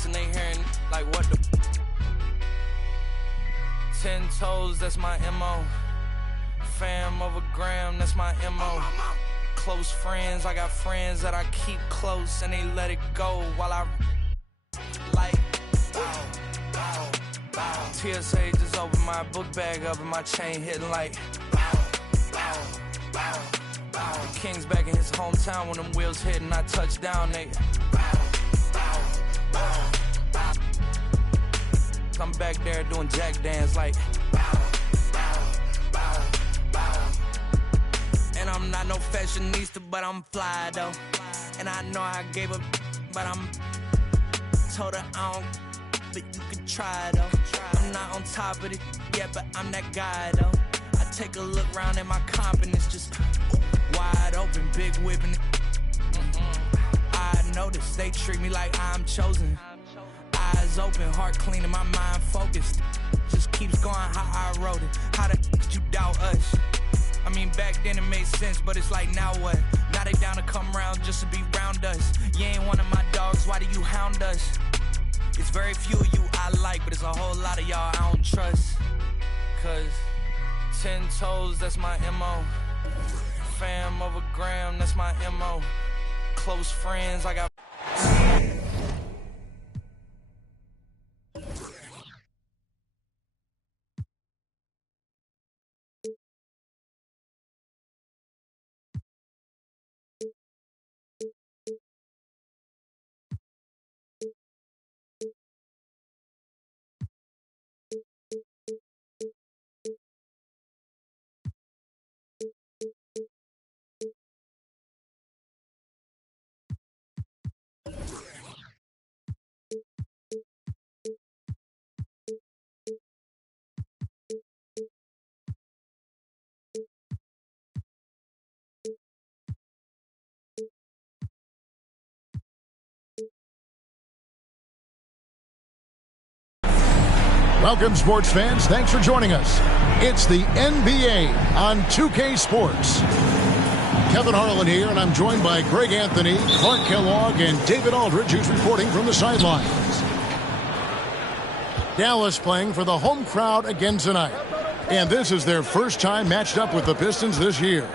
this and they hearing like what the 10 toes, that's my MO. Fam over gram, that's my MO. Close friends, I got friends that I keep close and they let it go while I like bow, bow, bow. TSA just opened my book bag up and my chain hitting like bow, bow, bow, bow. The King's back in his hometown when them wheels hit and I touch down, they bow, bow, bow, bow. I'm back there doing jack dance like bow, bow, bow, bow. And I'm not no fashionista, but I'm fly though. And I know I gave up, but I'm told her I don't, but you can try though. I'm not on top of it yet, but I'm that guy though. I take a look round at my confidence just wide open, big whipping. I notice they treat me like I'm chosen. Eyes open, heart clean, and my mind focused. Just keeps going how I wrote it. How the you doubt us? I mean, back then it made sense, but it's like, now what? Now they down to come around just to be round us. You ain't one of my dogs, why do you hound us? It's very few of you I like, but it's a whole lot of y'all I don't trust. Cause 10 toes, that's my MO. Fam over gram, that's my MO. Close friends, I got... Welcome, sports fans. Thanks for joining us. It's the NBA on 2K Sports. Kevin Harlan here, and I'm joined by Greg Anthony, Clark Kellogg, and David Aldridge, who's reporting from the sidelines. Dallas playing for the home crowd again tonight. And this is their first time matched up with the Pistons this year.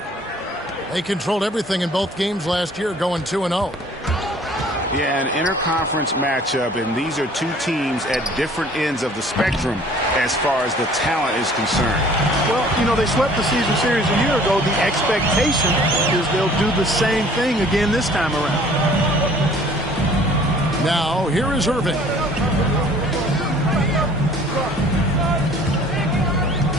They controlled everything in both games last year, going 2-0. Yeah, an interconference matchup, and these are two teams at different ends of the spectrum as far as the talent is concerned. Well, you know, they swept the season series a year ago. The expectation is they'll do the same thing again this time around. Now, here is Irving.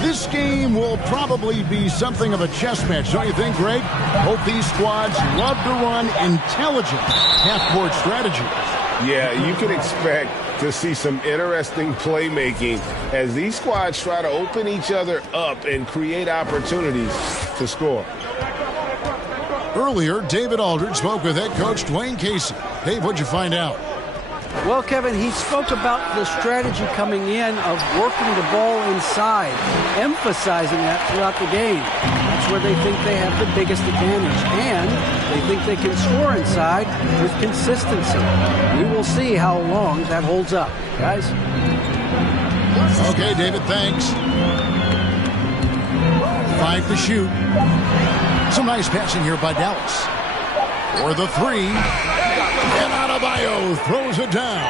This game will probably be something of a chess match, don't you think, Greg? Both these squads love to run intelligent half-court strategies. Yeah, you can expect to see some interesting playmaking as these squads try to open each other up and create opportunities to score. Earlier, David Aldridge spoke with head coach Dwayne Casey. Dave, what'd you find out? Well, Kevin, he spoke about the strategy coming in of working the ball inside, emphasizing that throughout the game. That's where they think they have the biggest advantage, and they think they can score inside with consistency. We will see how long that holds up, guys. Okay, David, thanks. 5 to shoot. Some nice passing here by Dallas. For the three. And Adebayo throws it down.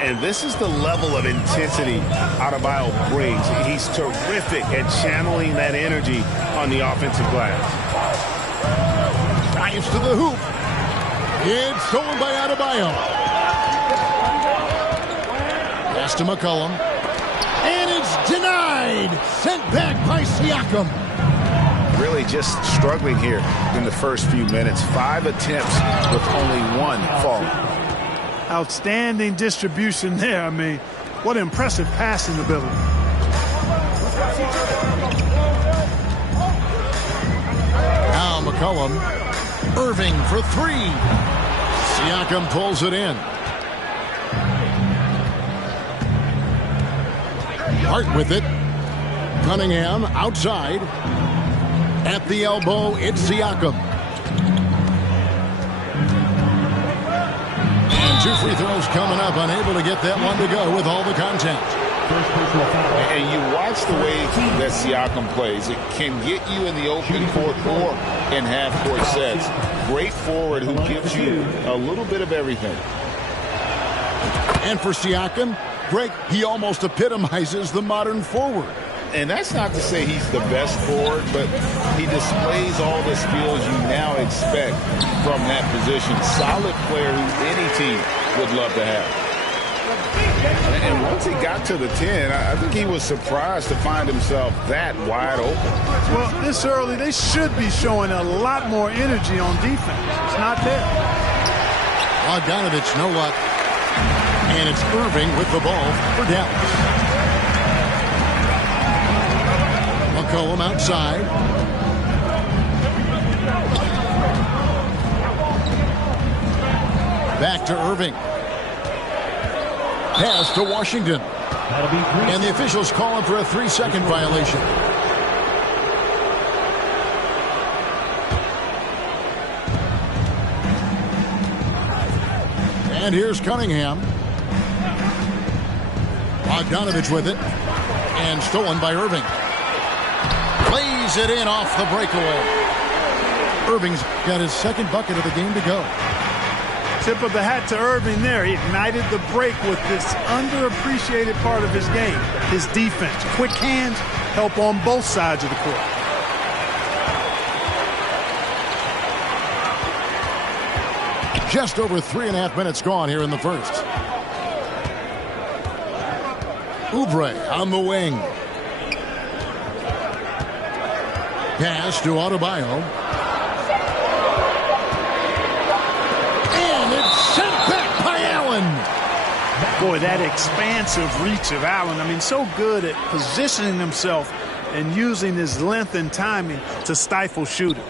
And this is the level of intensity Adebayo brings. He's terrific at channeling that energy on the offensive glass. Drives to the hoop. It's stolen by Adebayo. Pass to McCollum. And it's denied. Sent back by Siakam. Really just struggling here in the first few minutes. 5 attempts with only 1 fall. Outstanding distribution there. I mean, what impressive passing ability. Now McCollum. Irving for 3. Siakam pulls it in. Hart with it. Cunningham outside. At the elbow, it's Siakam. And 2 free throws coming up, unable to get that one to go with all the contact. And you watch the way that Siakam plays. It can get you in the open court or in half-court sets. Great forward who gives you a little bit of everything. And for Siakam, Greg, he almost epitomizes the modern forward. And that's not to say he's the best forward, but he displays all the skills you now expect from that position. Solid player who any team would love to have. And once he got to the 10, I think he was surprised to find himself that wide open. Well, this early, they should be showing a lot more energy on defense. It's not there. Bogdanovich, no luck. And it's Irving with the ball for Dallas. McCollum outside. Back to Irving. Pass to Washington. And the officials call him for a 3-second violation. And here's Cunningham. Bogdanovich with it. And stolen by Irving. Plays it in off the breakaway. Irving's got his second bucket of the game to go. Tip of the hat to Irving there. He ignited the break with this underappreciated part of his game. His defense. Quick hands help on both sides of the court. Just over 3.5 minutes gone here in the first. Oubre on the wing. Pass to Adebayo. And it's sent back by Allen. Boy, that expansive reach of Allen. I mean, so good at positioning himself and using his length and timing to stifle shooters.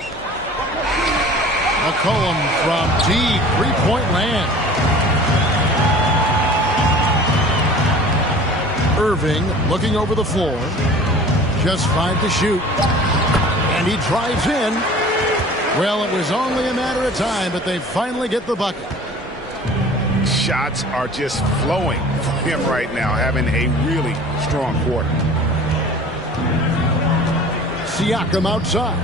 McCollum from deep three-point land. Irving looking over the floor. Just 5 to shoot. And he drives in. Well, it was only a matter of time, but they finally get the bucket. Shots are just flowing from him right now, having a really strong quarter. Siakam outside.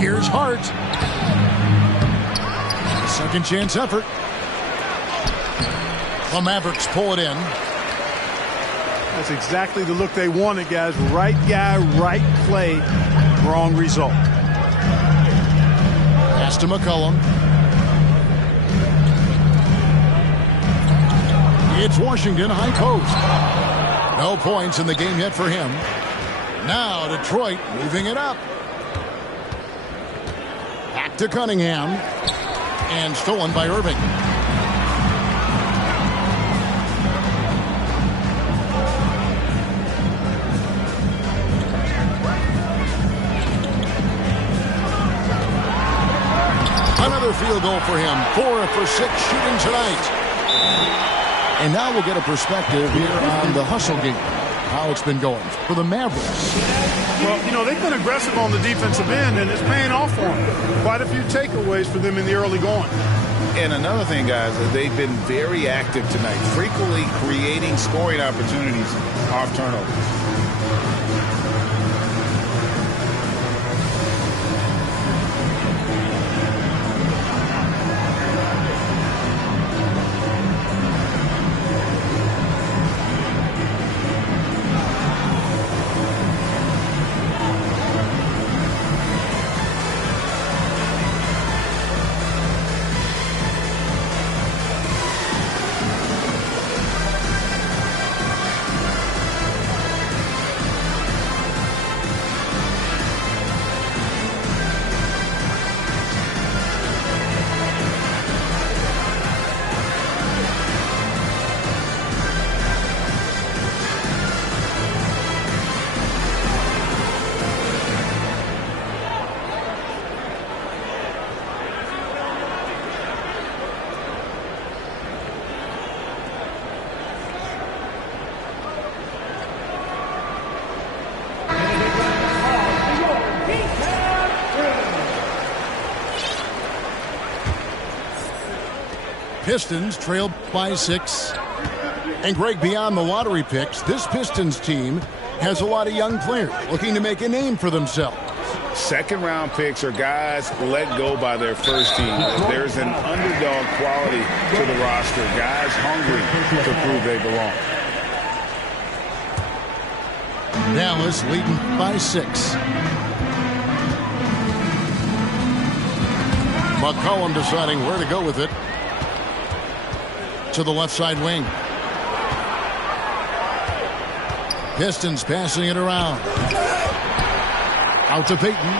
Here's Hart. Second chance effort. The Mavericks pull it in. That's exactly the look they wanted, guys. Right guy, right play, wrong result. Pass to McCollum. It's Washington high post. No points in the game yet for him. Now Detroit moving it up. Back to Cunningham. And stolen by Irving. Another field goal for him. 4 for 6 shooting tonight. And now we'll get a perspective here on the hustle game. How it's been going for the Mavericks. Well, you know, they've been aggressive on the defensive end, and it's paying off for them. Quite a few takeaways for them in the early going. And another thing, guys, they've been very active tonight, frequently creating scoring opportunities off turnovers. Pistons trail by 6. And Greg, beyond the lottery picks, this Pistons team has a lot of young players looking to make a name for themselves. Second-round picks are guys let go by their first team. There's an underdog quality to the roster. Guys hungry to prove they belong. Dallas leading by 6. McCollum deciding where to go with it. To the left side wing. Pistons passing it around. Out to Payton.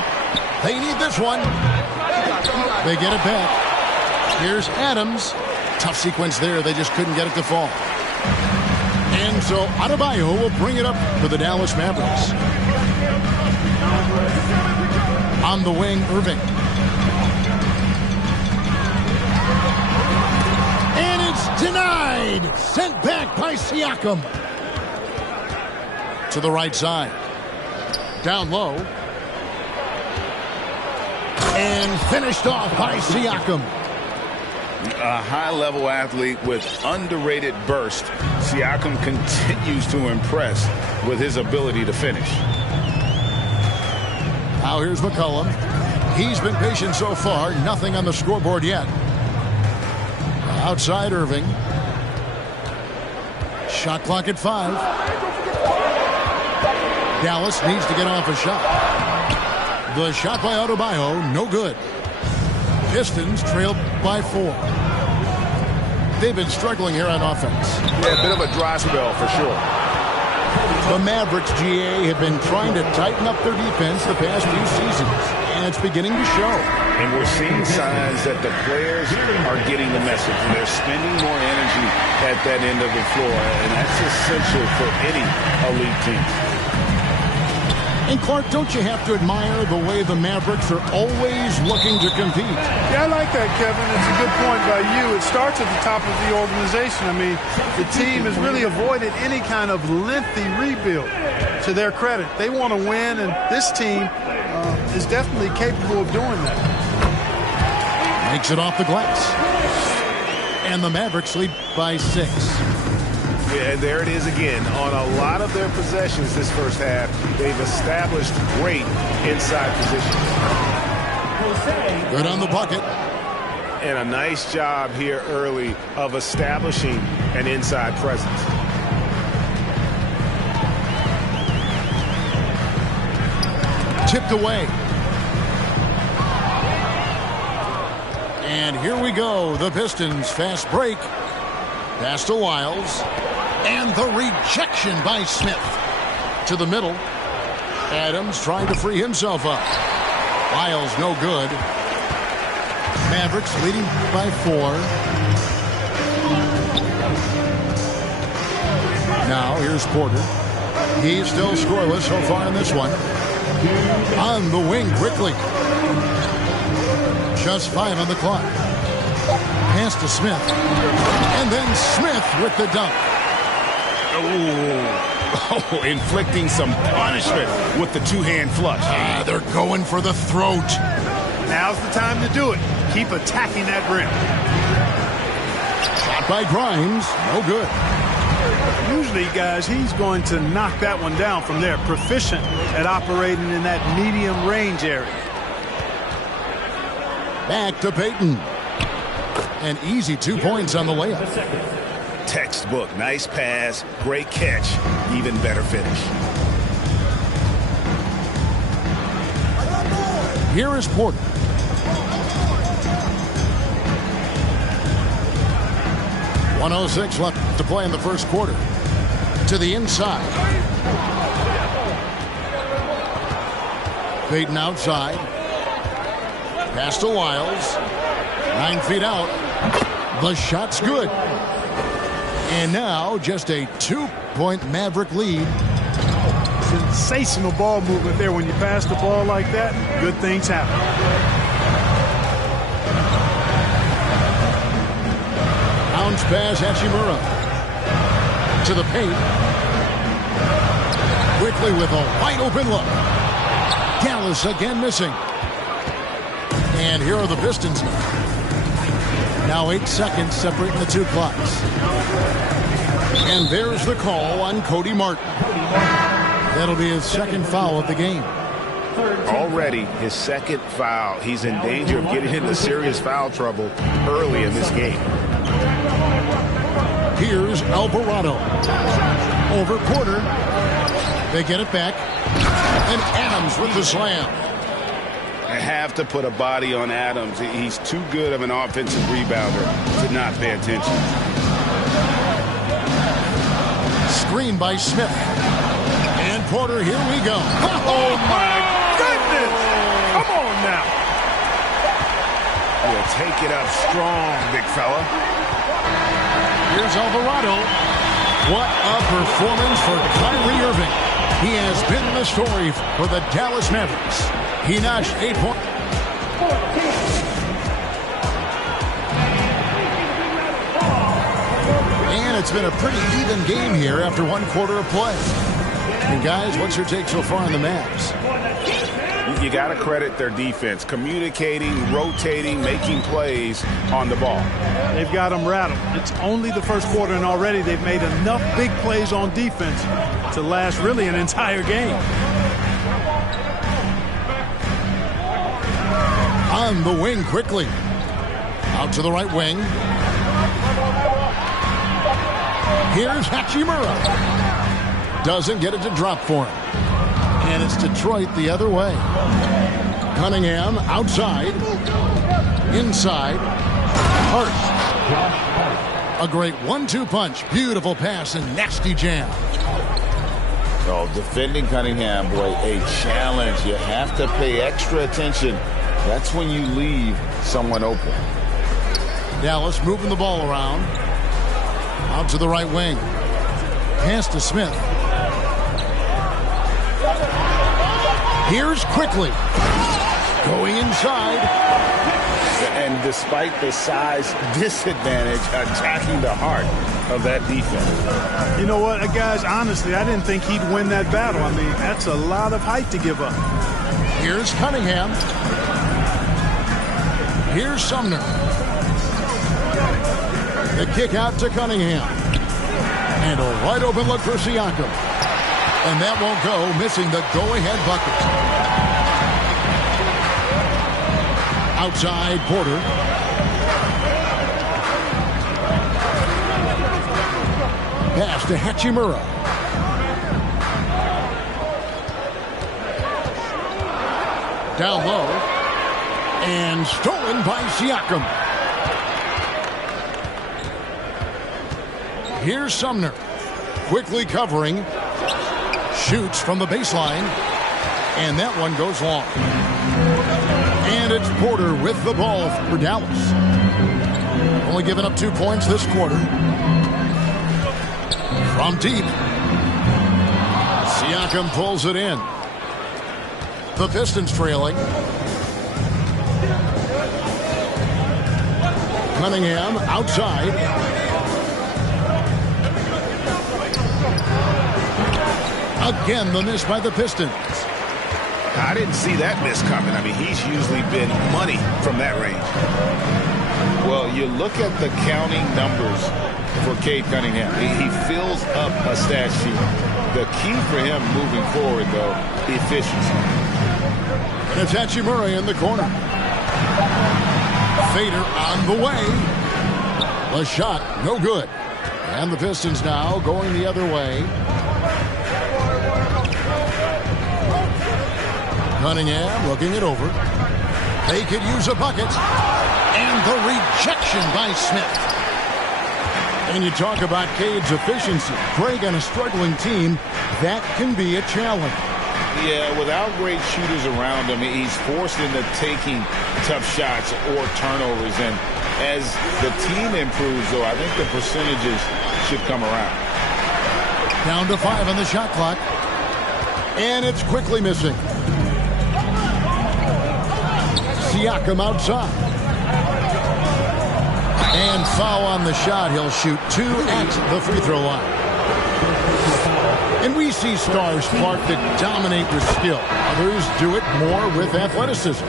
They need this one. They get it back. Here's Adams. Tough sequence there. They just couldn't get it to fall. And so Adebayo will bring it up for the Dallas Mavericks. On the wing, Irving. And it's denied. Sent back by Siakam. To the right side. Down low. And finished off by Siakam. A high-level athlete with underrated burst. Siakam continues to impress with his ability to finish. Now here's McCollum. He's been patient so far. Nothing on the scoreboard yet. Outside Irving. Shot clock at 5. Dallas needs to get off a shot. The shot by Adebayo, no good. Pistons trailed by 4. They've been struggling here on offense. Yeah, a bit of a dry spell for sure. The Mavericks, GA, have been trying to tighten up their defense the past few seasons, and it's beginning to show. And we're seeing signs that the players are getting the message. They're spending more energy at that end of the floor, and that's essential for any elite team. And Clark, don't you have to admire the way the Mavericks are always looking to compete? Yeah, I like that, Kevin. It's a good point by you. It starts at the top of the organization. I mean, the team has really avoided any kind of lengthy rebuild. To their credit, they want to win, and this team is definitely capable of doing that. Makes it off the glass. And the Mavericks lead by 6. Yeah, and there it is again. On a lot of their possessions this first half, they've established great inside positions. Good on the bucket. And a nice job here early of establishing an inside presence. Tipped away. And here we go. The Pistons fast break. Pass to Wiles. And the rejection by Smith. To the middle. Adams trying to free himself up. Wiles no good. Mavericks leading by 4. Now here's Porter. He's still scoreless so far in this one. On the wing quickly. Just 5 on the clock. Pass to Smith. And then Smith with the dunk. Oh, inflicting some punishment with the two-hand flush. They're going for the throat. Now's the time to do it. Keep attacking that rim. Shot by Grimes. No good. Usually, guys, he's going to knock that one down from there. Proficient at operating in that medium range area. Back to Payton. An easy 2 points on the layup. Textbook. Nice pass. Great catch. Even better finish. Here is Porter. .106 left to play in the first quarter. To the inside. Payton outside. Pass to Wiles. 9 feet out. The shot's good. And now just a 2-point Maverick lead. Sensational ball movement there. When you pass the ball like that, good things happen. Bounce pass, Hachimura. To the paint. Quickly with a wide open look. Dallas again missing. And here are the Pistons now. Now 8 seconds separating the two clocks. And there's the call on Cody Martin. That'll be his second foul of the game. Already his second foul. He's in danger of getting into serious foul trouble early in this game. Here's Alvarado. Over Porter. They get it back. And Adams with the slam. I have to put a body on Adams. He's too good of an offensive rebounder to not pay attention. Screen by Smith. And Porter, here we go. Oh, my goodness! Come on now. He'll take it up strong, big fella. Here's Alvarado. What a performance for Kyrie Irving. He has been the story for the Dallas Mavericks. He notched 8 points. And it's been a pretty even game here after 1 quarter of play. And guys, what's your take so far on the Mavs? You got to credit their defense. Communicating, rotating, making plays on the ball. They've got them rattled. It's only the first quarter, and already they've made enough big plays on defense to last really an entire game. On the wing quickly. Out to the right wing. Here's Hachimura. Doesn't get it to drop for him. And it's Detroit the other way. Cunningham outside. Inside. Hart. A great 1-2 punch. Beautiful pass and nasty jam. Oh, defending Cunningham, boy, a challenge. You have to pay extra attention. That's when you leave someone open. Dallas moving the ball around. Out to the right wing. Pass to Smith. Here's Quickly. Going inside. And despite the size disadvantage, attacking the heart of that defense. You know what, guys, honestly, I didn't think he'd win that battle. I mean, that's a lot of height to give up. Here's Cunningham. Here's Sumner. The kick out to Cunningham. And a wide open look for Siakam. And that won't go, missing the go-ahead bucket. Outside, Porter. Pass to Hachimura. Down low. And stolen by Siakam. Here's Sumner. Quickly covering. Shoots from the baseline. And that one goes long. And it's Porter with the ball for Dallas. Only giving up 2 points this quarter. From deep. Siakam pulls it in. The Pistons trailing. Cunningham outside. Again, the miss by the Pistons. I didn't see that miss coming. I mean, he's usually been money from that range. Well, you look at the counting numbers for Cade Cunningham. He fills up a stat sheet. The key for him moving forward, though, efficiency. And it's Hachimura in the corner. Fader on the way. The shot, no good. And the Pistons now going the other way. Cunningham looking it over. They could use a bucket. And the rejection by Smith. And you talk about Cade's efficiency. Greg on a struggling team, that can be a challenge. Yeah, without great shooters around him, he's forced into taking tough shots or turnovers. And as the team improves, though, I think the percentages should come around. Down to 5 on the shot clock. And it's quickly missing. Siakam outside. And foul on the shot. He'll shoot 2 at the free throw line. And we see stars, Clark, that dominate with skill. Others do it more with athleticism.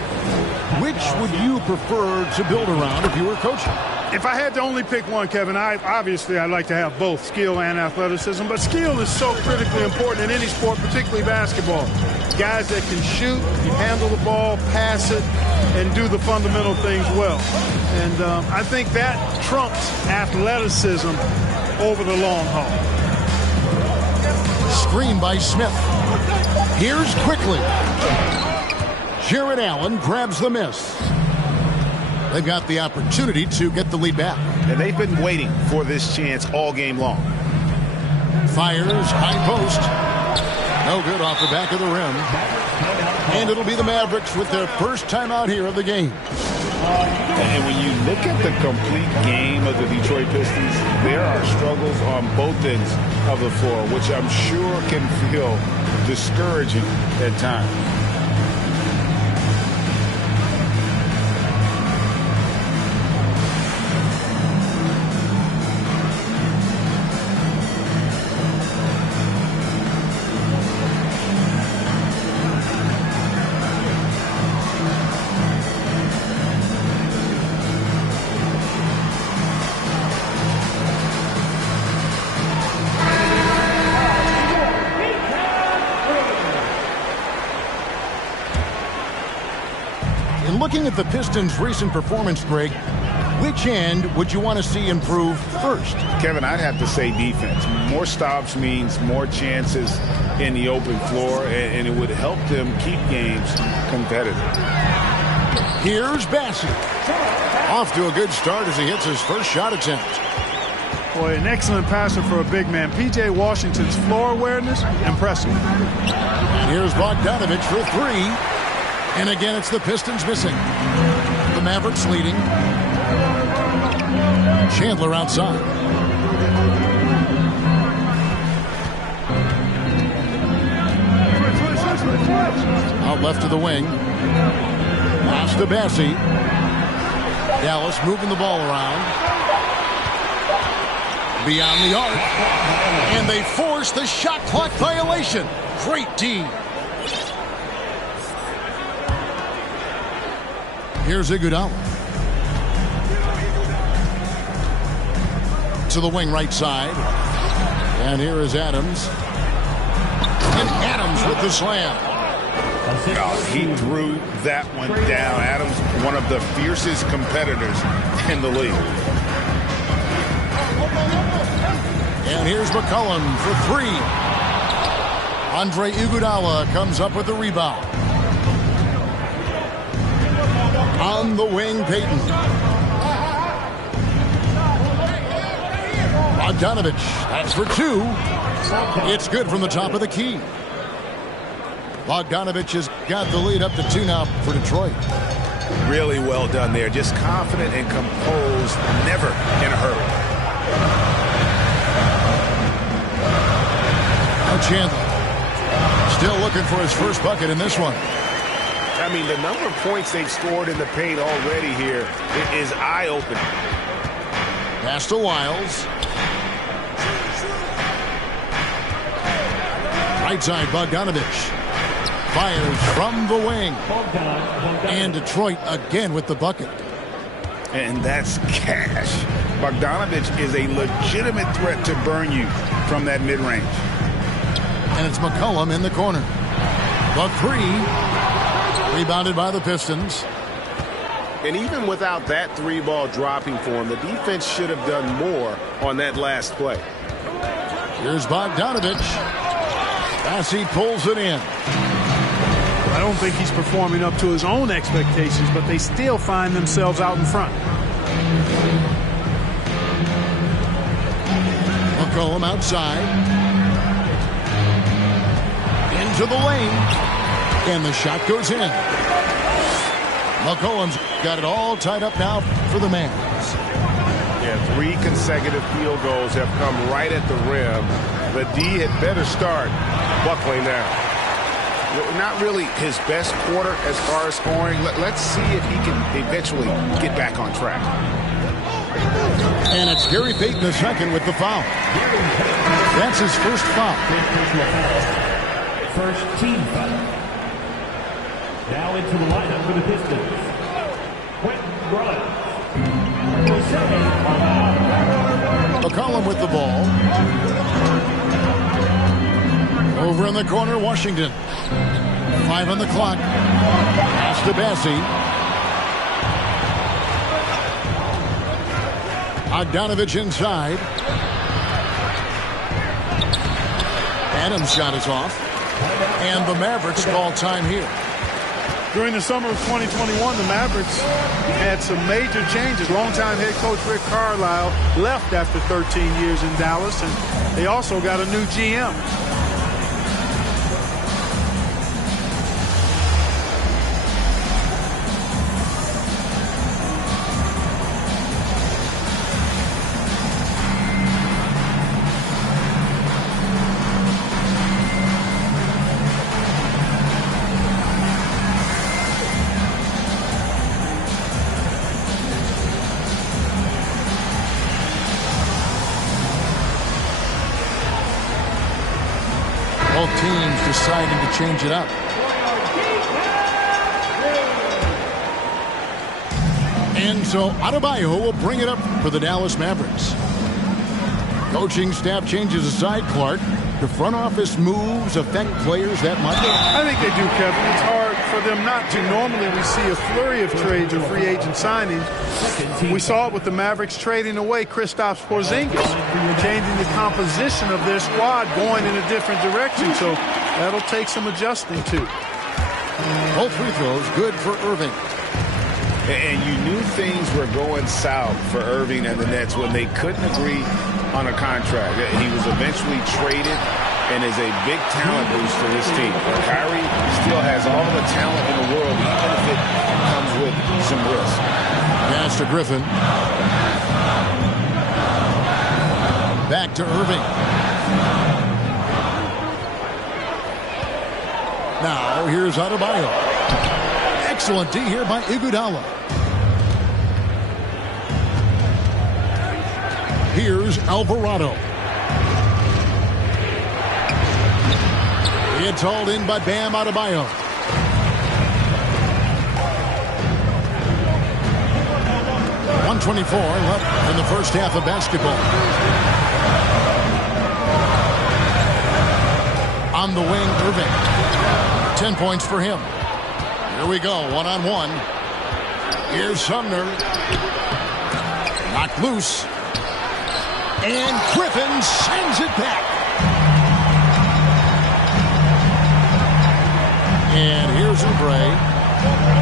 Which would you prefer to build around if you were coaching? If I had to only pick one, Kevin, obviously I'd like to have both skill and athleticism, but skill is so critically important in any sport, particularly basketball. Guys that can shoot, handle the ball, pass it, and do the fundamental things well. And I think that trumps athleticism over the long haul. Screen by Smith. Here's quickly. Jared Allen grabs the miss. They've got the opportunity to get the lead back. And they've been waiting for this chance all game long. Fires, high post. No good off the back of the rim. And it'll be the Mavericks with their first timeout here of the game. And when you look at the complete game of the Detroit Pistons, there are struggles on both ends of the floor, which I'm sure can feel discouraging at times. Looking at the Pistons' recent performance, Greg, which end would you want to see improve first? Kevin, I'd have to say defense. More stops means more chances in the open floor, and it would help them keep games competitive. Here's Bassett. Off to a good start as he hits his first shot attempt. Boy, an excellent passer for a big man. P.J. Washington's floor awareness, impressive. Here's Bogdanovich for three. And again, it's the Pistons missing. The Mavericks leading. Chandler outside. Out left to the wing. Pass to Bassie. Dallas moving the ball around. Beyond the arc. And they force the shot clock violation. Great D. Here's Iguodala. To the wing right side. And here is Adams. And Adams with the slam. Oh, he threw that one down. Adams, one of the fiercest competitors in the league. And here's McCollum for three. Andre Iguodala comes up with the rebound. On the wing, Payton. Bogdanovich, that's for two. It's good from the top of the key. Bogdanovich has got the lead up to two now for Detroit. Really well done there. Just confident and composed, never in a hurry. Now Chandler. Still looking for his first bucket in this one. I mean, the number of points they've scored in the paint already here is eye-opening. Pass to Wiles. Right side, Bogdanovich. Fires from the wing. And Detroit again with the bucket. And that's cash. Bogdanovich is a legitimate threat to burn you from that mid-range. And it's McCollum in the corner. The three. Rebounded by the Pistons. And even without that three ball dropping for him, the defense should have done more on that last play. Here's Bogdanovich. As he pulls it in. I don't think he's performing up to his own expectations, but they still find themselves out in front. McCollum outside. Into the lane. And the shot goes in. McCollum's got it all tied up now for the Mavs. Yeah, 3 consecutive field goals have come right at the rim. The D had better start buckling down. Not really his best quarter as far as scoring. Let's see if he can eventually get back on track. And it's Gary Payton II with the foul. That's his first foul. First team foul. Now into the lineup for the Pistons. Quentin Grimes. McCollum with the ball. Over in the corner, Washington. 5 on the clock. Pass to Bessie. Bogdanovich inside. Adams' shot is off. And the Mavericks call time here. During the summer of 2021, the Mavericks had some major changes. Longtime head coach Rick Carlisle left after 13 years in Dallas, and they also got a new GM. Both teams deciding to change it up. And so Adebayo will bring it up for the Dallas Mavericks. Coaching staff changes aside, Clark. The front office moves affect players that much? I think they do, Kevin. It's hard for them not to. Normally we see a flurry of trades or free agent signings. We saw it with the Mavericks trading away Kristaps Porzingis, changing the composition of their squad, going in a different direction. So that'll take some adjusting to. Both free throws good for Irving. And you knew things were going south for Irving and the Nets when they couldn't agree on a contract. He was eventually traded and is a big talent boost to his team. Kyrie still has all the talent in the world, even if it comes with some risk. Pass to Griffin. Back to Irving. Now here's Adebayo. Excellent D here by Iguodala. Here's Alvarado. It's hauled in by Bam Adebayo. .124 left in the first half of basketball. On the wing, Irving. 10 points for him. Here we go, one-on-one. Here's Sumner. Knocked loose. And Griffin sends it back. And here's Oubre.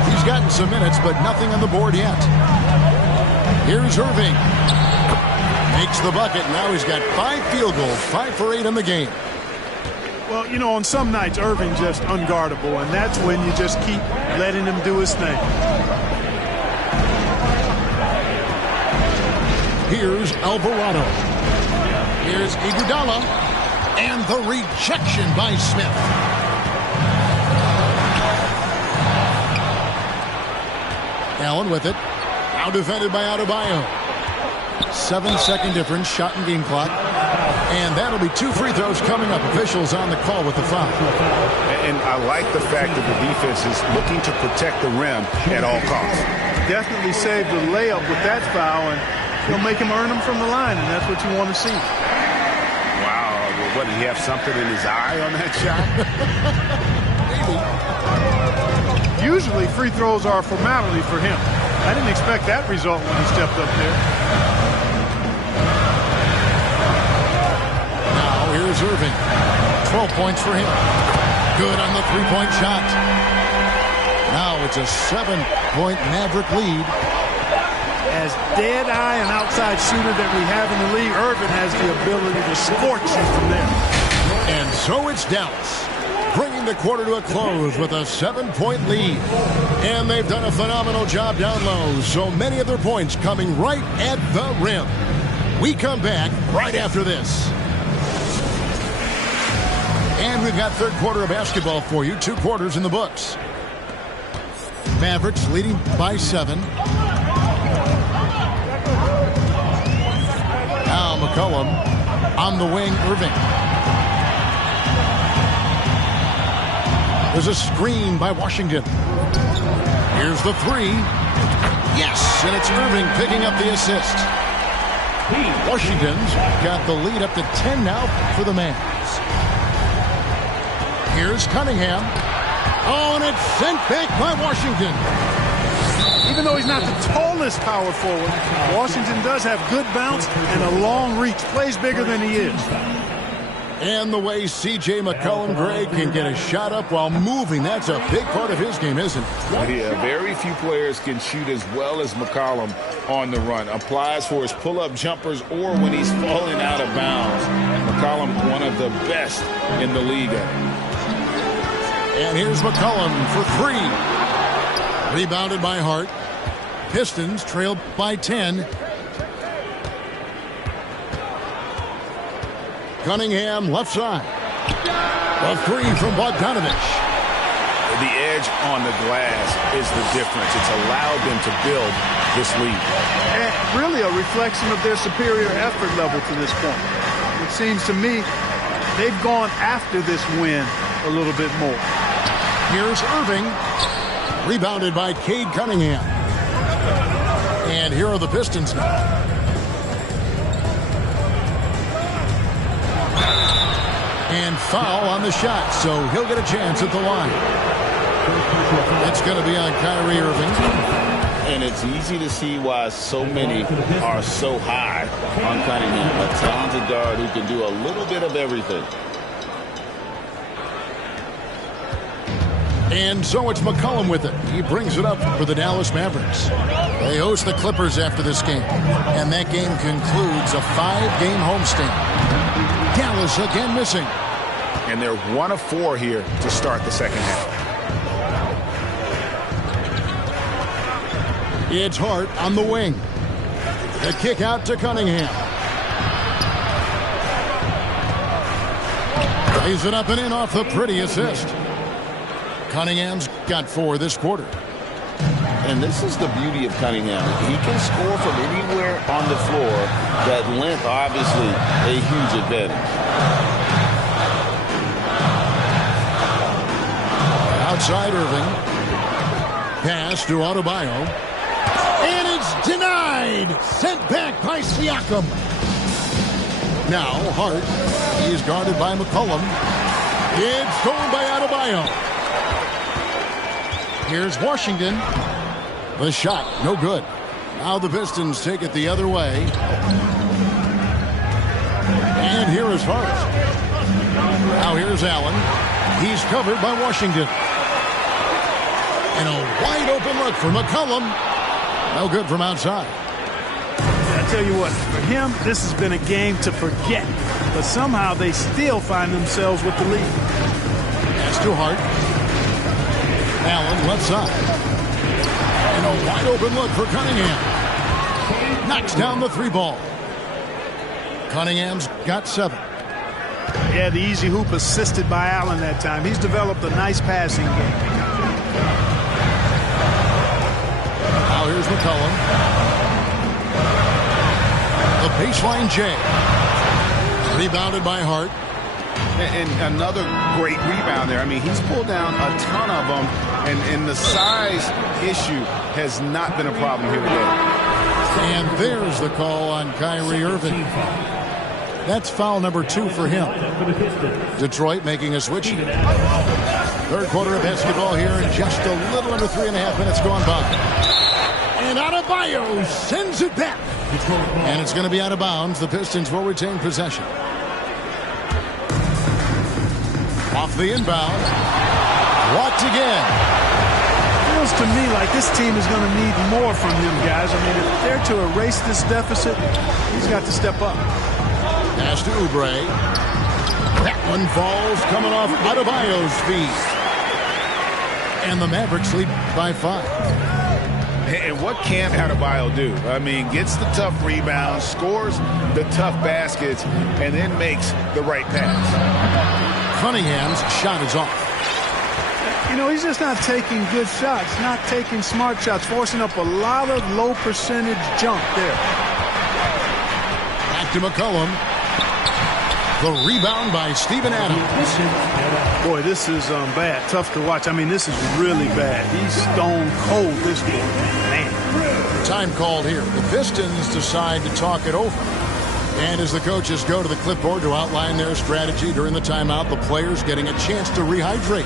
He's gotten some minutes, but nothing on the board yet. Here's Irving. Makes the bucket. Now he's got 5 field goals, 5 for 8 in the game. Well, you know, on some nights, Irving's just unguardable, and that's when you just keep letting him do his thing. Here's Alvarado. Here's Iguodala. And the rejection by Smith. Allen with it. Now defended by Adebayo. 7-second difference, shot and game clock. And that'll be 2 free throws coming up. Officials on the call with the foul. And I like the fact that the defense is looking to protect the rim at all costs. Definitely saved the layup with that foul, and he'll make him earn them from the line, and that's what you want to see. Wow. Well, what, did he have something in his eye on that shot? Usually free throws are a formality for him. I didn't expect that result when he stepped up there. Now here's Irving. 12 points for him. Good on the three-point shot. Now it's a 7-point Maverick lead. As dead-eye and outside shooter that we have in the league, Irving has the ability to scorch you from there. And so it's Dallas, bringing the quarter to a close with a 7-point lead. And they've done a phenomenal job down low. So many of their points coming right at the rim. We come back right after this. And we've got third quarter of basketball for you. 2 quarters in the books. Mavericks leading by 7. Now McCollum on the wing, Irving. There's a screen by Washington. Here's the three. Yes, and it's Irving picking up the assist. Washington's got the lead up to 10 now for the Mavs. Here's Cunningham. Oh, and it's sent back by Washington. Even though he's not the tallest power forward, Washington does have good bounce and a long reach. Plays bigger than he is. And the way C.J. McCollum, Greg, can get a shot up while moving, that's a big part of his game, isn't it? Yeah, very few players can shoot as well as McCollum on the run. Applies for his pull-up jumpers or when he's falling out of bounds. McCollum, one of the best in the league. And here's McCollum for three. Rebounded by Hart. Pistons trailed by 10. Cunningham left side. A three from Bogdanovich. The edge on the glass is the difference. It's allowed them to build this lead. And really a reflection of their superior effort level to this point. It seems to me they've gone after this win a little bit more. Here's Irving. Rebounded by Cade Cunningham. And here are the Pistons now. And foul on the shot, so he'll get a chance at the line. It's going to be on Kyrie Irving. And it's easy to see why so many are so high on Cunningham. A talented guard who can do a little bit of everything. And so it's McCollum with it. He brings it up for the Dallas Mavericks. They host the Clippers after this game. And that game concludes a 5-game homestand. Dallas again missing. And they're 1 of 4 here to start the second half. It's Hart on the wing. The kick out to Cunningham. Lays it up and in off the pretty assist. Cunningham's got 4 this quarter. And this is the beauty of Cunningham. He can score from anywhere on the floor. That length, obviously, a huge advantage. Outside Irving. Pass to Adebayo. And it's denied. Sent back by Siakam. Now Hart. He is guarded by McCollum. It's stolen by Adebayo. Here's Washington. The shot, no good. Now the Pistons take it the other way. And here is Hart. Now here's Allen. He's covered by Washington. And a wide open look for McCollum. No good from outside. I tell you what, for him, this has been a game to forget. But somehow they still find themselves with the lead. That's to Hart. Allen left side. And a wide open look for Cunningham. Knocks down the 3 ball. Cunningham's got 7. Yeah, the easy hoop assisted by Allen that time. He's developed a nice passing game. Now here's McCollum. The baseline J. Rebounded by Hart. And another great rebound there. I mean, he's pulled down a ton of them, and the size issue has not been a problem here today. And there's the call on Kyrie Irving. That's foul number 2 for him. Detroit making a switch. Third quarter of basketball here, and just a little under 3.5 minutes gone by. And Adebayo sends it back. And it's going to be out of bounds. The Pistons will retain possession. Off the inbound. Walked again. Feels to me like this team is going to need more from him, guys. I mean, if they're to erase this deficit, he's got to step up. Pass to Oubre. That one falls coming off Adebayo's feet. And the Mavericks lead by 5. And what can't Adebayo do? I mean, gets the tough rebounds, scores the tough baskets, and then makes the right pass. Cunningham's shot is off. You know, he's just not taking good shots, not taking smart shots, forcing up a lot of low percentage jump there. Back to McCollum. The rebound by Steven Adams. Boy, this is bad. Tough to watch. I mean, this is really bad. He's stone cold this quarter. Man. Time called here. The Pistons decide to talk it over. And as the coaches go to the clipboard to outline their strategy during the timeout, the players getting a chance to rehydrate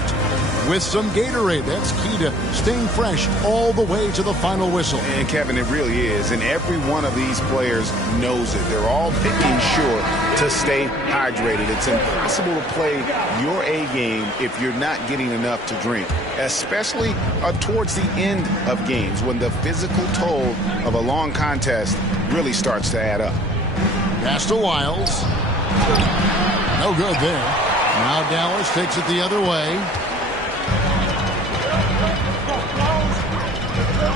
with some Gatorade. That's key to staying fresh all the way to the final whistle. And, Kevin, it really is. And every one of these players knows it. They're all making sure to stay hydrated. It's impossible to play your A game if you're not getting enough to drink, especially towards the end of games when the physical toll of a long contest really starts to add up. Pass to Wiles. No good there. Now Dallas takes it the other way.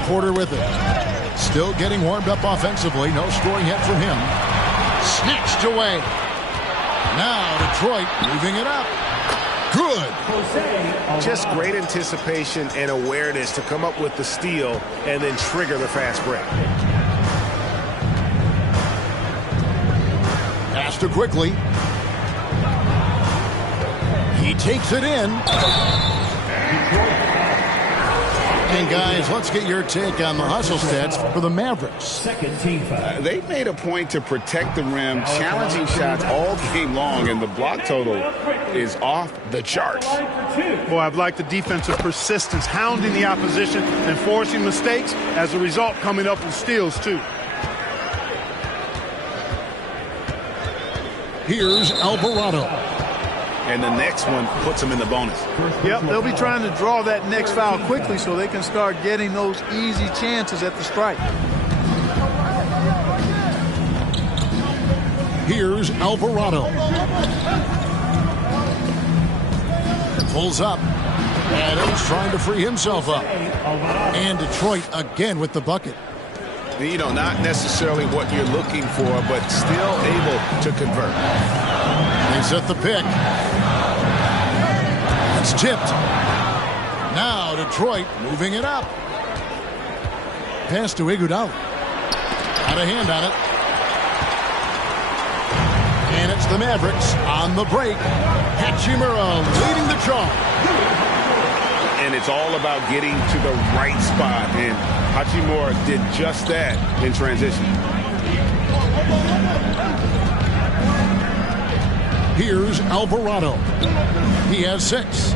Porter with it. Still getting warmed up offensively. No scoring yet from him. Snatched away. Now Detroit moving it up. Good. Just great anticipation and awareness to come up with the steal and then trigger the fast break. Pass to quickly. He takes it in. And guys, let's get your take on the hustle stats for the Mavericks. They made a point to protect the rim, challenging shots all game long, and the block total is off the charts. Boy, I've liked the defensive persistence, hounding the opposition and forcing mistakes. As a result, coming up with steals, too. Here's Alvarado. And the next one puts them in the bonus. Yep, they'll be trying to draw that next foul quickly so they can start getting those easy chances at the strike. Here's Alvarado. Pulls up. Adams trying to free himself up. And Detroit again with the bucket. You know, not necessarily what you're looking for, but still able to convert. They set the pick. It's tipped. Now Detroit moving it up. Pass to Iguodala. Out of hand on it. And it's the Mavericks on the break. Hachimura leading the charge. And it's all about getting to the right spot. And Hachimura did just that in transition. Here's Alvarado. He has 6.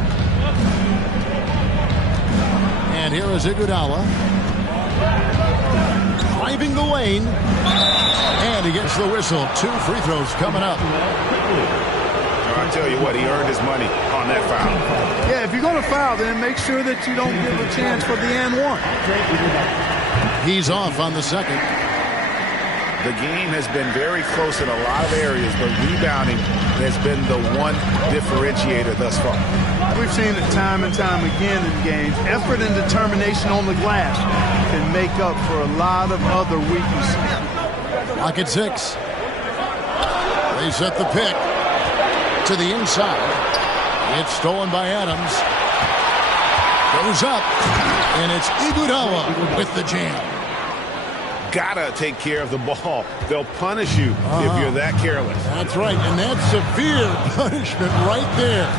And here is Iguodala. Driving the lane. And he gets the whistle. 2 free throws coming up. I tell you what, he earned his money on that foul. Yeah, if you're going to foul, then make sure that you don't give a chance for the and one. He's off on the second. The game has been very close in a lot of areas, but rebounding has been the one differentiator thus far. We've seen it time and time again in games. Effort and determination on the glass can make up for a lot of other weaknesses. Lock at 6. They set the pick to the inside. It's stolen by Adams. Goes up, and it's Iguodala with the jam. Gotta take care of the ball. They'll punish you if you're that careless. That's right, and that's severe punishment right there.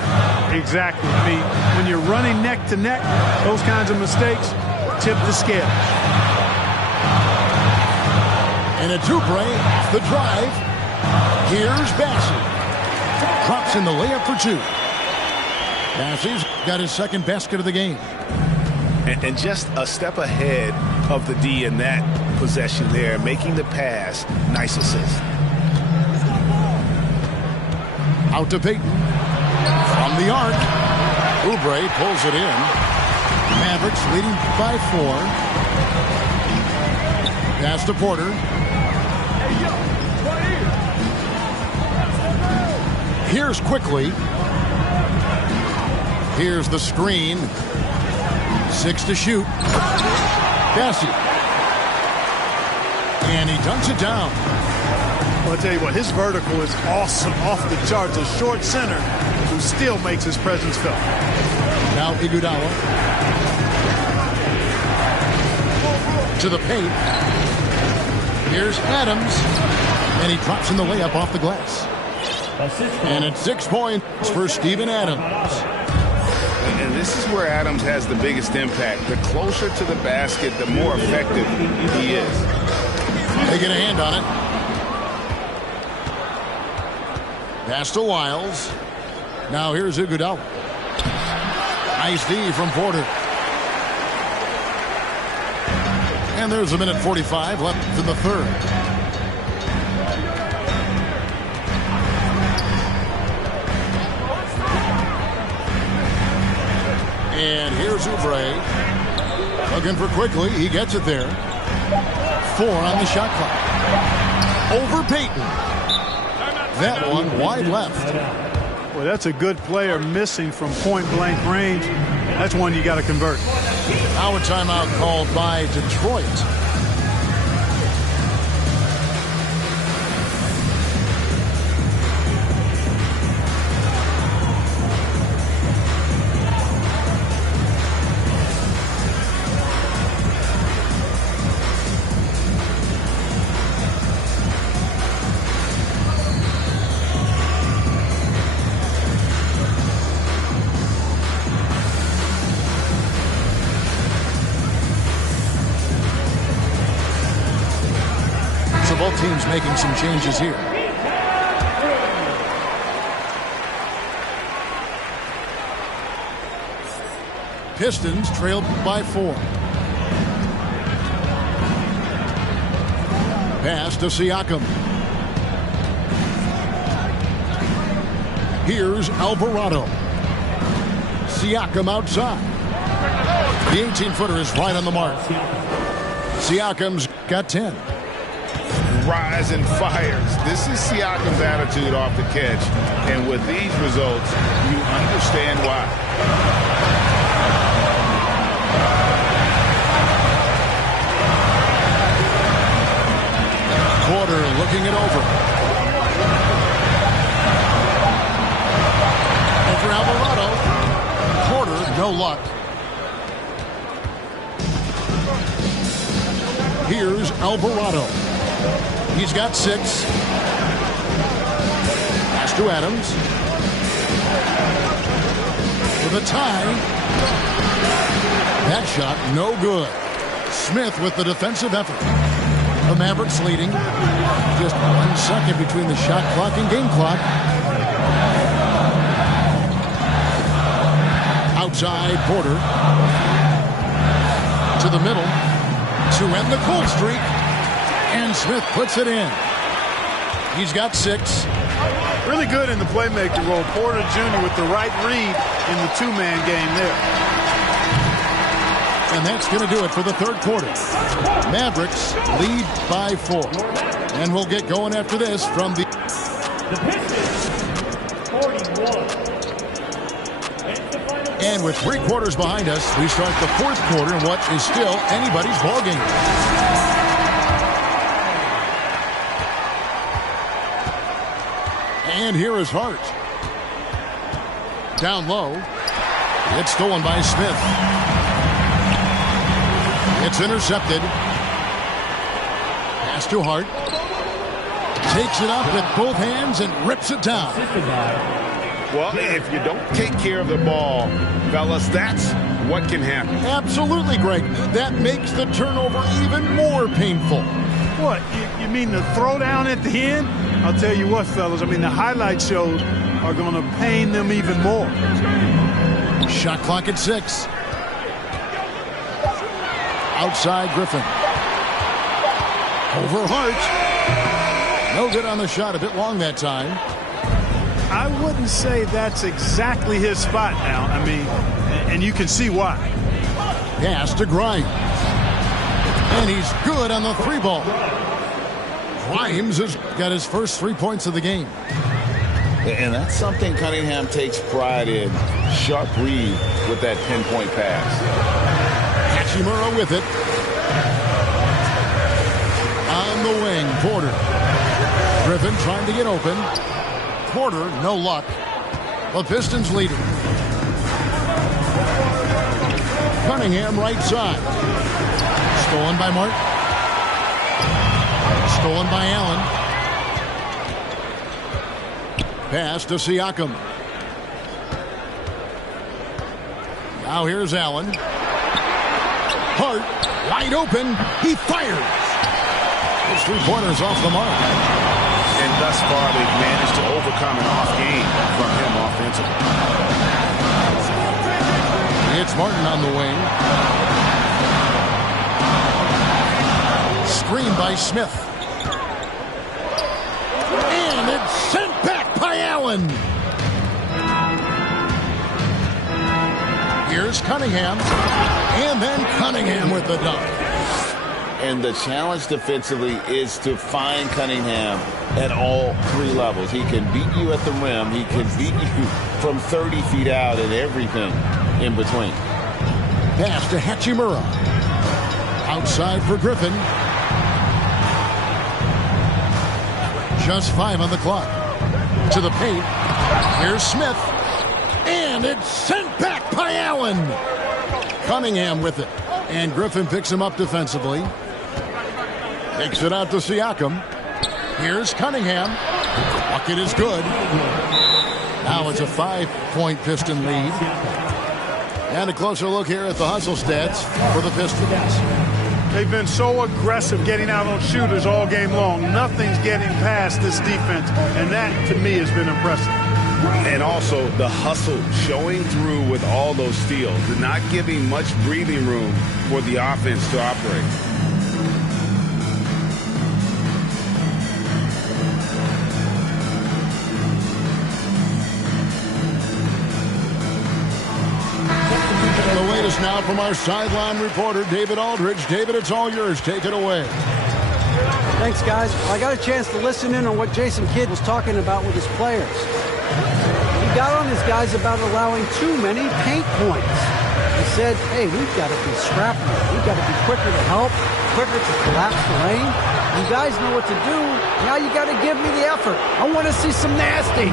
Exactly. I mean, when you're running neck to neck, those kinds of mistakes tip the scale. And a Dupree off the drive. Here's Bassey. Drops in the layup for 2. Bassey's got his second basket of the game. And just a step ahead of the D in that possession there, making the pass. Nice assist. Out to Payton. From the arc. Oubre pulls it in. Mavericks leading by 4. Pass to Porter. Here's quickly. Here's the screen. 6 to shoot. Bassey. And he dunks it down. Well, I'll tell you what, his vertical is awesome, off the charts. A short center who still makes his presence felt. Now Iguodala. To the paint. Here's Adams. And he drops in the layup off the glass. And it's 6 points for Steven Adams. And this is where Adams has the biggest impact. The closer to the basket, the more effective he is. They get a hand on it. Pass to Wiles. Now here's Iguodala. Nice D from Porter. And there's a minute 45 left in the third. And here's Oubre. Looking for quickly. He gets it there. 4 on the shot clock. Over Payton. That one wide left. Well, that's a good player missing from point-blank range. That's one you got to convert. Now a timeout called by Detroit. Both teams making some changes here. Pistons trailed by 4. Pass to Siakam. Here's Alvarado. Siakam outside. The 18-footer is right on the mark. Siakam's got 10. Rise and fires. This is Siakam's attitude off the catch. And with these results, you understand why. Porter looking it over. And for Alvarado. Porter, no luck. Here's Alvarado. He's got 6. Pass to Adams. For the tie. That shot, no good. Smith with the defensive effort. The Mavericks leading. Just 1 second between the shot clock and game clock. Outside Porter. To the middle. To end the cold streak. And Smith puts it in. He's got 6. Really good in the playmaking role. Porter Jr. with the right read in the 2-man game there. And that's going to do it for the third quarter. Mavericks lead by 4. And we'll get going after this from the Pistons, 41. And with 3 quarters behind us, we start the fourth quarter in what is still anybody's ballgame. And here is Hart. Down low. It's stolen by Smith. It's intercepted. Pass to Hart. Takes it up with both hands and rips it down. Well, if you don't take care of the ball, fellas, that's what can happen. Absolutely, Greg. That makes the turnover even more painful. What? You mean the throwdown at the end? I'll tell you what, fellas. I mean, the highlight shows are going to pain them even more. Shot clock at 6. Outside Griffin. Over Hart. No good on the shot. A bit long that time. I wouldn't say that's exactly his spot now. I mean, and you can see why. Pass to Grimes. And he's good on the 3-ball. Grimes has got his first 3 points of the game. And that's something Cunningham takes pride in. Sharp read with that pinpoint pass. Hachimura with it. On the wing, Porter. Griffin trying to get open. Porter, no luck. The Pistons leading. Cunningham right side. Stolen by Martin. Stolen by Allen. Pass to Siakam. Now here's Allen. Hart, wide open. He fires. His 3-pointers off the mark. And thus far, they've managed to overcome an off game from him offensively. It's Martin on the wing. Screen by Smith. And it's sent back by Allen. Here's Cunningham. And then Cunningham with the dunk. And the challenge defensively is to find Cunningham at all 3 levels. He can beat you at the rim. He can beat you from 30 feet out and everything in between. Pass to Hachimura. Outside for Griffin. Just 5 on the clock. To the paint. Here's Smith. And it's sent back by Allen. Cunningham with it. And Griffin picks him up defensively. Takes it out to Siakam. Here's Cunningham. Bucket is good. Now it's a 5-point Piston lead. And a closer look here at the hustle stats for the Pistons. They've been so aggressive getting out on shooters all game long. Nothing's getting past this defense, and that, to me, has been impressive. And also the hustle showing through with all those steals and not giving much breathing room for the offense to operate. The latest now from our sideline reporter, David Aldridge. David, it's all yours. Take it away. Thanks, guys. I got a chance to listen in on what Jason Kidd was talking about with his players. He got on his guys about allowing too many paint points. He said, hey, we've got to be scrappy. We've got to be quicker to help, quicker to collapse the lane. You guys know what to do. Now you got to give me the effort. I want to see some nasty.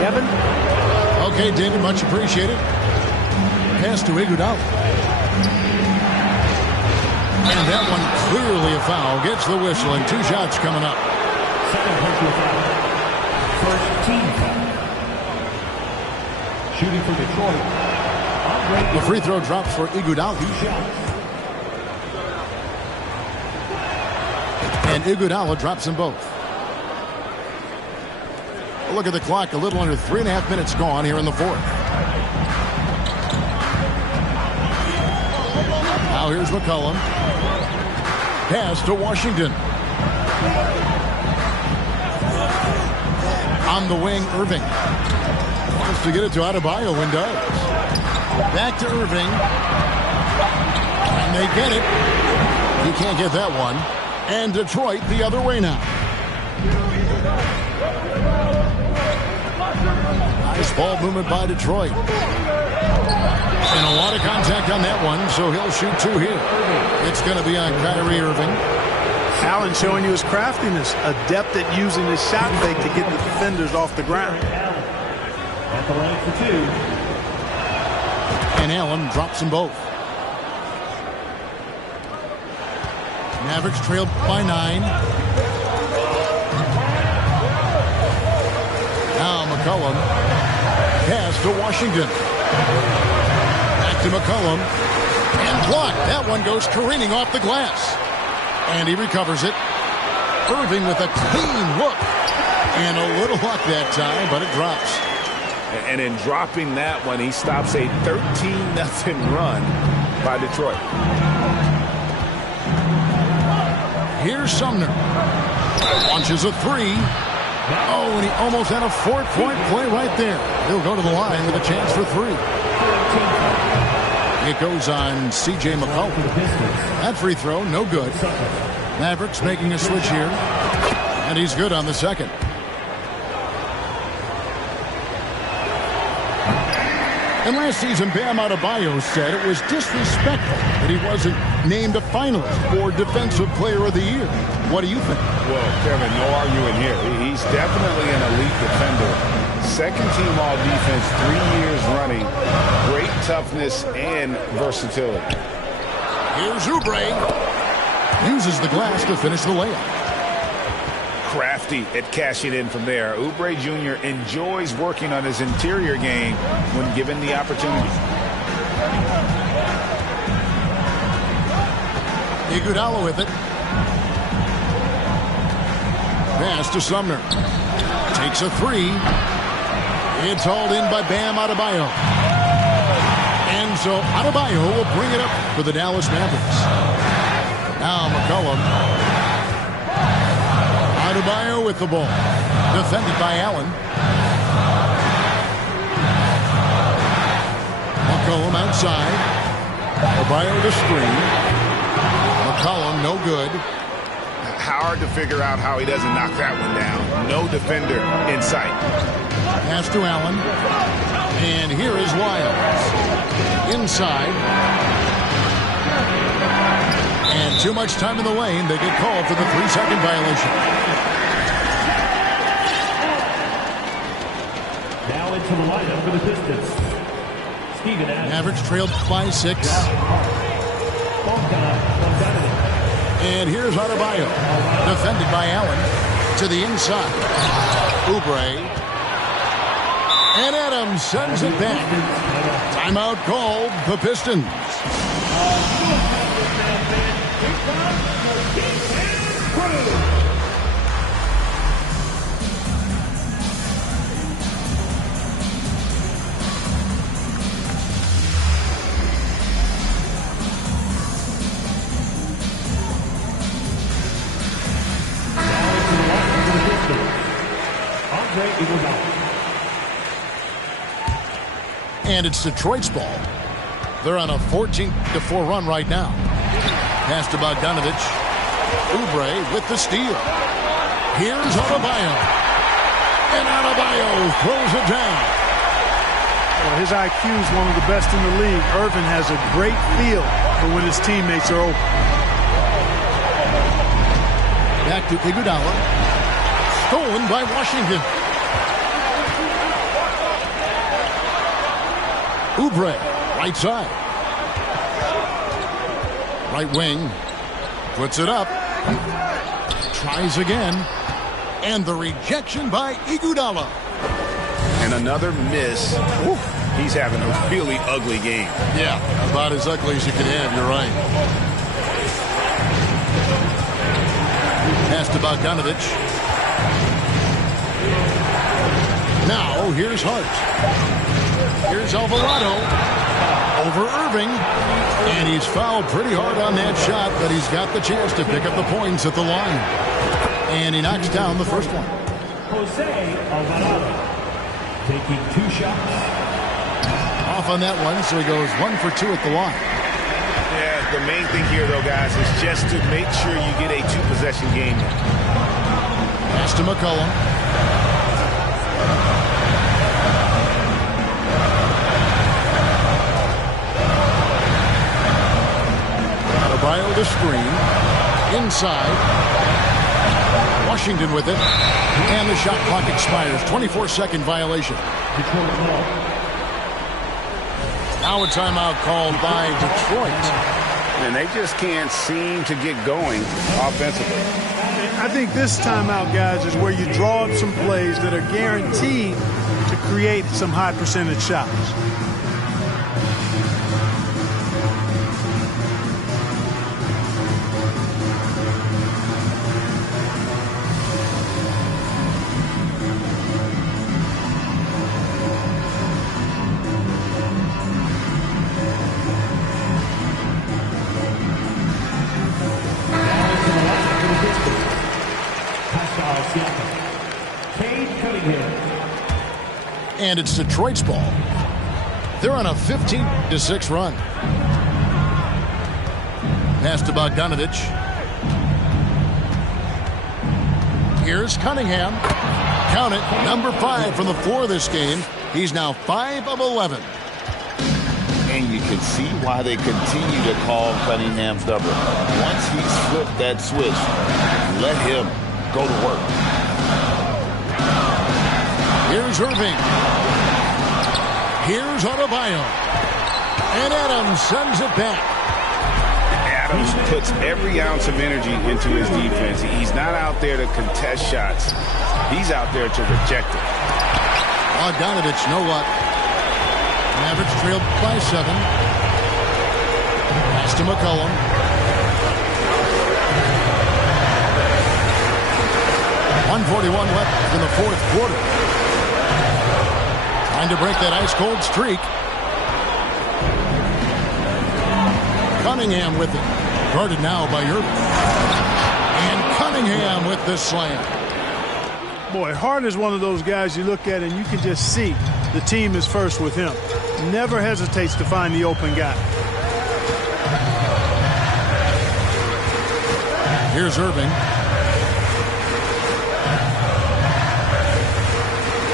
Kevin? Okay, David, much appreciated. Pass to Iguodala. And that one clearly a foul. Gets the whistle, and 2 shots coming up. First team foul. Shooting for Detroit. The free throw drops for Iguodala. And Iguodala drops them both. Look at the clock. A little under 3.5 minutes gone here in the 4th. Now here's McCollum. Pass to Washington. On the wing, Irving. Wants to get it to Adebayo and does. Back to Irving. And they get it. He can't get that one. And Detroit the other way now. Nice ball movement by Detroit. And a lot of contact on that one, so he'll shoot 2 here. It's going to be on Kyrie Irving. Allen showing you his craftiness, adept at using his shot fake to get the defenders off the ground. At the line for 2. And Allen drops them both. Mavericks trail by 9. Now McCollum. Pass to Washington. Back to McCollum. And blocked. That one goes careening off the glass. And he recovers it. Irving with a clean look. And a little luck that time, but it drops. And in dropping that one, he stops a 13-0 run by Detroit. Here's Sumner. Launches a 3. Oh, and he almost had a 4-point play right there. He'll go to the line with a chance for 3. It goes on C.J. McCollum. That free throw, no good. Mavericks making a switch here. And he's good on the second. And last season, Bam Adebayo said it was disrespectful that he wasn't named a finalist for Defensive Player of the Year. What do you think? Well, Kevin, no arguing here. He's definitely an elite defender. Second team all defense 3 years running. Great toughness and versatility. Here's Oubre. Uses the glass to finish the layup. Crafty at cashing in from there. Oubre Jr. enjoys working on his interior game when given the opportunity. Iguodala with it. Pass to Sumner. Takes a three. It's hauled in by Bam Adebayo. And so Adebayo will bring it up for the Dallas Mavericks. Now McCollum. Adebayo with the ball. Defended by Allen. McCollum outside. Adebayo to screen. McCollum no good. Hard to figure out how he doesn't knock that one down. No defender in sight. Pass to Allen. And here is Wiles. Inside. And too much time in the lane. They get called for the 3-second violation. Now into the lineup for the Pistons. Steven Adams. Mavericks trailed by 6. And here's Adebayo. Defended by Allen. To the inside. Oubre. And Adams sends it back. Timeout called the Pistons. And it's Detroit's ball. They're on a 14-4 run right now. Pass to Bogdanovic. Oubre with the steal. Here's Adebayo. And Adebayo throws it down. Well, his IQ is one of the best in the league. Irvin has a great feel for when his teammates are open. Back to Iguodala. Stolen by Washington. Oubre, right side. Right wing. Puts it up. Tries again. And the rejection by Iguodala. And another miss. Ooh, he's having a really ugly game. Yeah, about as ugly as you can have, you're right. Pass to Bogdanovic. Now, here's Hart. Here's Alvarado over Irving. And he's fouled pretty hard on that shot, but he's got the chance to pick up the points at the line. And he knocks down the first one. Jose Alvarado taking 2 shots. Off on that one, so he goes 1 for 2 at the line. Yeah, the main thing here, though, guys, is just to make sure you get a 2-possession game. Pass to McCollum. Adebayo the screen. Inside. Washington with it. And the shot clock expires. 24-second violation. Now a timeout called by Detroit. And they just can't seem to get going offensively. I think this timeout, guys, is where you draw up some plays that are guaranteed to create some high percentage shots. And it's Detroit's ball. They're on a 15-6 run. Pass to Bogdanovic. Here's Cunningham. Count it, number 5 from the floor this game. He's now 5 of 11. And you can see why they continue to call Cunningham's number. Once he's flipped that switch, let him go to work. Here's Irving. Here's Adebayo. And Adams sends it back. Adams puts every ounce of energy into his defense. He's not out there to contest shots. He's out there to reject it. Bogdanovic, no luck. Mavericks trailed by 7. Pass to McCollum. 1:41 left in the fourth quarter. Trying to break that ice-cold streak. Cunningham with it. Guarded now by Irving. And Cunningham with the slam. Boy, Harden is one of those guys you look at and you can just see the team is first with him. Never hesitates to find the open guy. Here's Irving.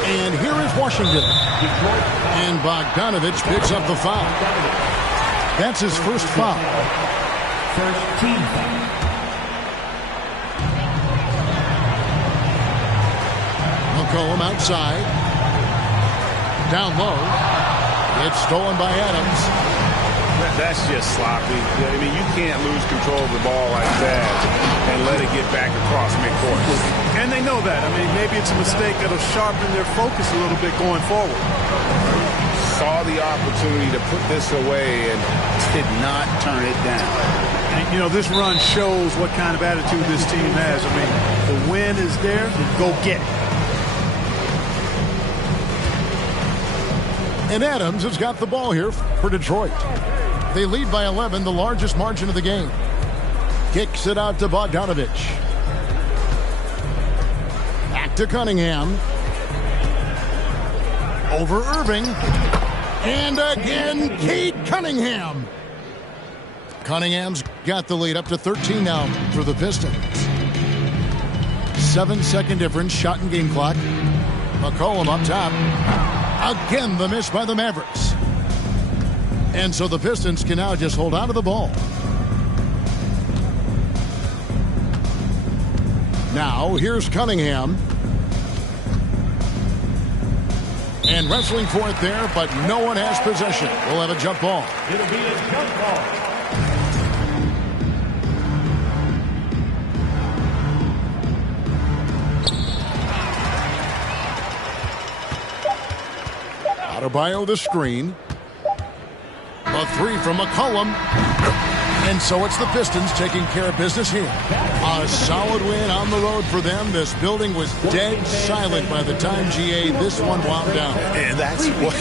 And here is Washington. And Bogdanovich picks up the foul. That's his first foul. First team foul. McCollum outside. Down low. It's stolen by Adams. That's just sloppy. I mean, you can't lose control of the ball like that and let it get back across midcourt. And they know that. I mean, maybe it's a mistake that'll sharpen their focus a little bit going forward. Saw the opportunity to put this away and did not turn it down. And, you know, this run shows what kind of attitude this team has. I mean, the win is there, go get it. And Adams has got the ball here for Detroit. They lead by 11, the largest margin of the game. Kicks it out to Bogdanovich. Back to Cunningham. Over Irving. And again, Cade Cunningham. Cunningham's got the lead up to 13 now for the Pistons. 7-second difference, shot and game clock. McCollum up top. Again, the miss by the Mavericks. And so the Pistons can now just hold on to the ball. Now, here's Cunningham. And wrestling for it there, but no one has possession. We'll have a jump ball. It'll be a jump ball. Adebayo the screen. A three from McCollum. And so it's the Pistons taking care of business here. A solid win on the road for them. This building was dead silent by the time, GA, this one wound down. And that's what...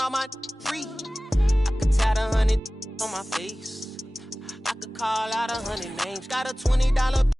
On my free, I could tat 100 on my face. I could call out 100 names. Got a $20